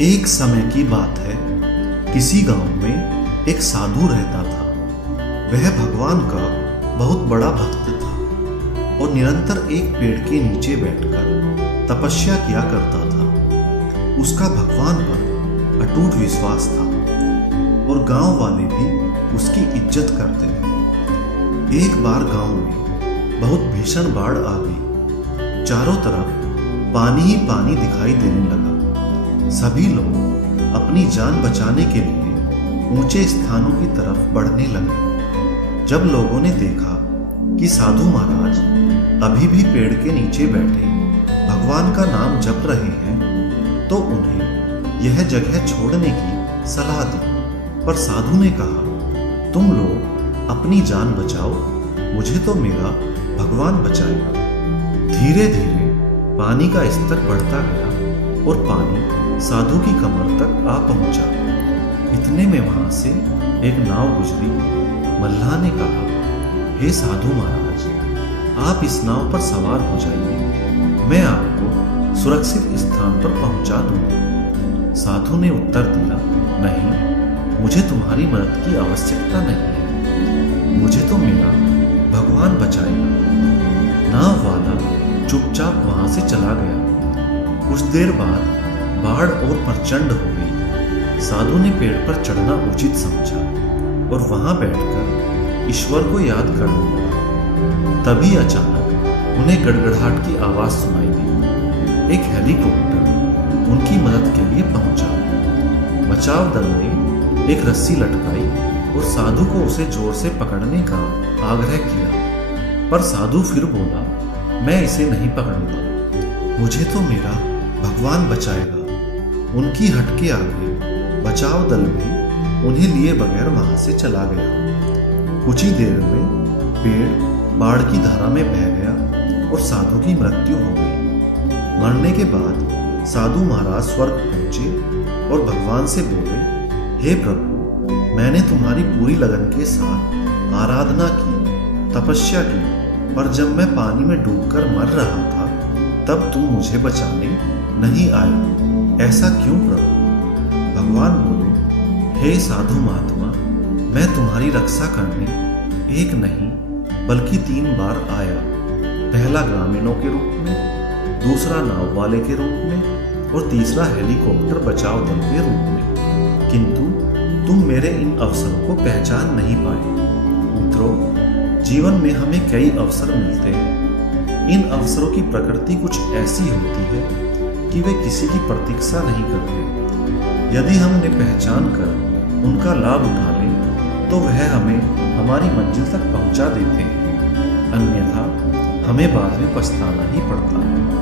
एक समय की बात है, किसी गांव में एक साधु रहता था। वह भगवान का बहुत बड़ा भक्त था और निरंतर एक पेड़ के नीचे बैठकर तपस्या किया करता था। उसका भगवान पर अटूट विश्वास था और गांव वाले भी उसकी इज्जत करते थे। एक बार गांव में बहुत भीषण बाढ़ आ गई। चारों तरफ पानी ही पानी दिखाई देने लगा। सभी लोग अपनी जान बचाने के लिए ऊंचे स्थानों की तरफ बढ़ने लगे। जब लोगों ने देखा कि साधु महाराज अभी भी पेड़ के नीचे बैठे भगवान का नाम जप रहे हैं, तो उन्हें यह जगह छोड़ने की सलाह दी। पर साधु ने कहा, तुम लोग अपनी जान बचाओ, मुझे तो मेरा भगवान बचाएगा। धीरे धीरे पानी का स्तर बढ़ता गया और पानी साधु की कमर तक आ पहुंचा। इतने में वहां से एक नाव गुजरी। मल्लाह ने कहा, हे साधु महाराज, आप इस नाव पर सवार हो जाइए, मैं आपको सुरक्षित स्थान पर पहुंचा दूंगा। साधु ने उत्तर दिया, नहीं, मुझे तुम्हारी मदद की आवश्यकता नहीं है, मुझे तो मेरा भगवान बचाएगा। नाव वाला चुपचाप वहां से चला गया। कुछ देर बाद बाढ़ और प्रचंड हो गई। साधु ने पेड़ पर चढ़ना उचित समझा और वहां बैठकर ईश्वर को याद करने लगा। तभी अचानक उन्हें गड़गड़ाहट की आवाज सुनाई दी। एक हेलीकॉप्टर उनकी मदद के लिए पहुंचा। बचाव दल ने एक रस्सी लटकाई और साधु को उसे जोर से पकड़ने का आग्रह किया, पर साधु फिर बोला, मैं इसे नहीं पकड़ूंगा, मुझे तो मेरा भगवान बचाएगा। उनकी हट के आगे बचाव दल भी उन्हें लिए बगैर वहां से चला गया। कुछ ही देर में पेड़ बाढ़ की धारा में बह गया और साधु की मृत्यु हो गई। मरने के बाद साधु महाराज स्वर्ग पहुंचे और भगवान से बोले, हे प्रभु, मैंने तुम्हारी पूरी लगन के साथ आराधना की, तपस्या की, पर जब मैं पानी में डूबकर मर रहा था तब तुम मुझे बचाने नहीं आए। ऐसा क्यों प्रभु? भगवान बोले, हे साधु महात्मा, मैं तुम्हारी रक्षा करने एक नहीं बल्कि 3 बार आया। पहला ग्रामीणों के रूप में, दूसरा नाव वाले के रूप में और तीसरा हेलीकॉप्टर बचाव दल के रूप में, किंतु तुम मेरे इन अवसरों को पहचान नहीं पाए। मित्रों, जीवन में हमें कई अवसर मिलते हैं। इन अवसरों की प्रकृति कुछ ऐसी होती है कि वे किसी की प्रतीक्षा नहीं करते। यदि हम उन्हें पहचान कर उनका लाभ उठा लें तो वह हमें हमारी मंजिल तक पहुंचा देते हैं, अन्यथा हमें बाद में पछताना ही पड़ता है।